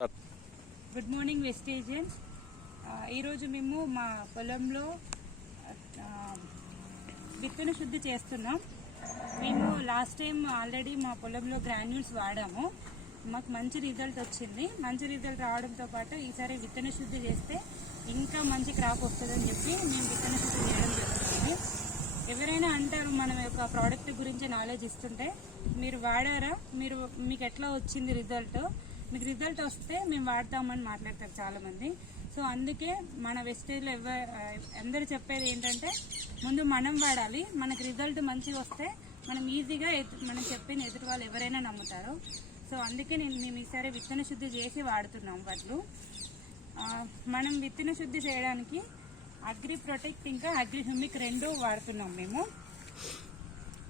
Good morning వెస్టేజియన్స్. ఈరోజు మేము మా పొలంలో విత్తన శుద్ధి చేస్తున్నాం. మేము లాస్ట్ టైం ఆల్రెడీ మా పొలంలో గ్రాన్యూల్స్ వాడాము. మాకు మంచి రిజల్ట్ వచ్చింది. మంచి రిజల్ట్ రావడంతో పాటు ఈసారి విత్తన శుద్ధి చేస్తే ఇంకా మంచి క్రాప్ వస్తుందని చెప్పి మేము విత్తన శుద్ధి చేయడం జరుగుతుంది. ఎవరైనా అంటారు మన యొక్క ప్రోడక్ట్ గురించి నాలెడ్జ్ ఇస్తుంటే, మీరు వాడారా, మీకు ఎట్లా వచ్చింది రిజల్ట్, మీకు రిజల్ట్ వస్తే మేము వాడతామని మాట్లాడతారు చాలామంది. సో అందుకే మన వెస్టేజ్లో అందరూ చెప్పేది ఏంటంటే, ముందు మనం వాడాలి. మనకు రిజల్ట్ మంచిగా వస్తే మనం ఈజీగా మనం చెప్పిన ఎదుటి వాళ్ళు ఎవరైనా నమ్ముతారు. సో అందుకే మేము ఈసారి విత్తన శుద్ధి చేసి వాడుతున్నాం వడ్లు. మనం విత్తన శుద్ధి చేయడానికి అగ్రి ప్రొటెక్ట్ ఇంకా అగ్రి హ్యూమిక్ రెండు వాడుతున్నాం మేము.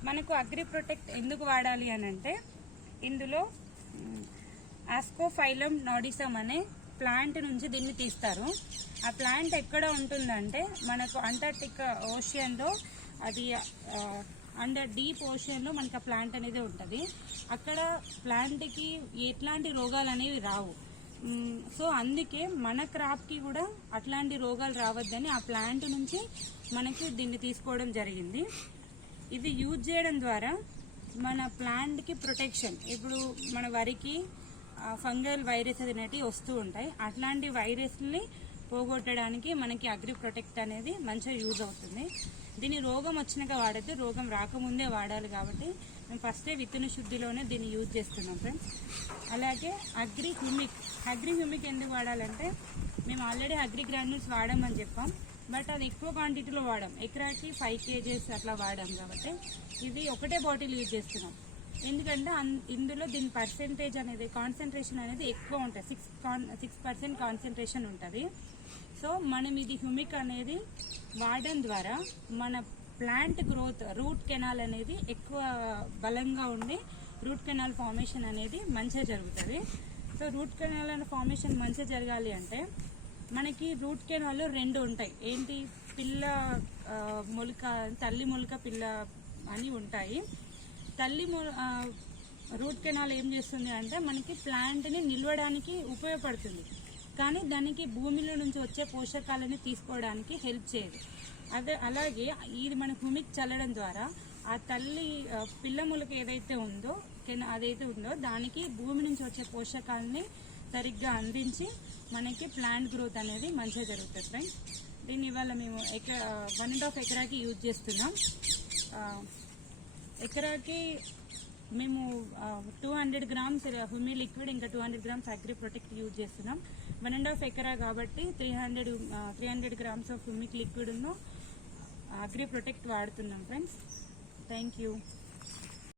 మనకు అగ్రి ప్రొటెక్ట్ ఎందుకు వాడాలి అని అంటే, ఇందులో ఆస్కోఫైలం నోడిసమ్ అనే ప్లాంట్ నుంచి దీన్ని తీస్తారు. ఆ ప్లాంట్ ఎక్కడ ఉంటుందంటే, మనకు అంటార్టికా ఓషియన్లో, అది అండర్ డీప్ ఓషియన్లో మనకు ఆ ప్లాంట్ అనేది ఉంటుంది. అక్కడ ప్లాంట్కి ఎట్లాంటి రోగాలు అనేవి రావు. సో అందుకే మన క్రాప్కి కూడా అట్లాంటి రోగాలు రావద్దని ఆ ప్లాంట్ నుంచి మనకి దీన్ని తీసుకోవడం జరిగింది. ఇది యూజ్ చేయడం ద్వారా మన ప్లాంట్కి ప్రొటెక్షన్. ఇప్పుడు మన వరికి ఫంగల్ వైరస్ అనేటివి వస్తూ ఉంటాయి. అట్లాంటి వైరస్ని పోగొట్టడానికి మనకి అగ్రి ప్రొటెక్ట్ అనేది మంచిగా యూజ్ అవుతుంది. దీన్ని రోగం వచ్చినాక వాడద్దు, రోగం రాకముందే వాడాలి. కాబట్టి మేము ఫస్టే విత్తన శుద్ధిలోనే దీన్ని యూజ్ చేస్తున్నాం ఫ్రెండ్స్. అలాగే అగ్రి హ్యూమిక్ ఎందుకు వాడాలంటే, మేము ఆల్రెడీ అగ్రి గ్రాన్యూల్స్ వాడామని చెప్పాం, బట్ అది ఎక్కువ క్వాంటిటీలో వాడాం. ఎకరాకి 5 kgs అట్లా వాడాం. కాబట్టి ఇది ఒకటే బాటిల్ యూజ్ చేస్తున్నాం. ఎందుకంటే ఇందులో దీని పర్సెంటేజ్ అనేది, కాన్సన్ట్రేషన్ అనేది ఎక్కువ ఉంటుంది. 6% కాన్సన్ట్రేషన్ ఉంటుంది. సో మనం ఇది హ్యూమిక్ అనేది వాడడం ద్వారా మన ప్లాంట్ గ్రోత్, రూట్ కెనాల్ అనేది ఎక్కువ బలంగా ఉండి రూట్ కెనాల్ ఫార్మేషన్ అనేది మంచిగా జరుగుతుంది. సో రూట్ కెనాల్ అనే ఫార్మేషన్ మంచిగా జరగాలి అంటే మనకి రూట్ కెనాల్ 2 ఉంటాయి. ఏంటి, పిల్ల మొలక, తల్లి మొలక, పిల్ల అని ఉంటాయి. తల్లి రూట్ కెనాల్ ఏం చేస్తుంది అంటే, మనకి ప్లాంట్ని నిలవడానికి ఉపయోగపడుతుంది, కానీ దానికి భూమిలో నుంచి వచ్చే పోషకాలని తీసుకోవడానికి హెల్ప్ చేయదు. అలాగే ఇది మన హ్యూమిక్ చల్లడం ద్వారా ఆ తల్లి పిల్ల మొలక ఏదైతే ఉందో దానికి భూమి నుంచి వచ్చే పోషకాలని సరిగ్గా అందించి మనకి ప్లాంట్ గ్రోత్ అనేది మంచిగా జరుగుతుంది ఫ్రెండ్స్. దీన్ని ఇవాళ మేము 1.5 ఎకరాకి యూజ్ చేస్తున్నాం. ఎకరాకి మేము 200 grams హ్యూమి లిక్విడ్ ఇంకా 200 grams అగ్రి ప్రొటెక్ట్ యూజ్ చేస్తున్నాం. 1.5 ఎకరా కాబట్టి 300 grams of humic liquid agri protect వాడుతున్నాం ఫ్రెండ్స్. Thank you.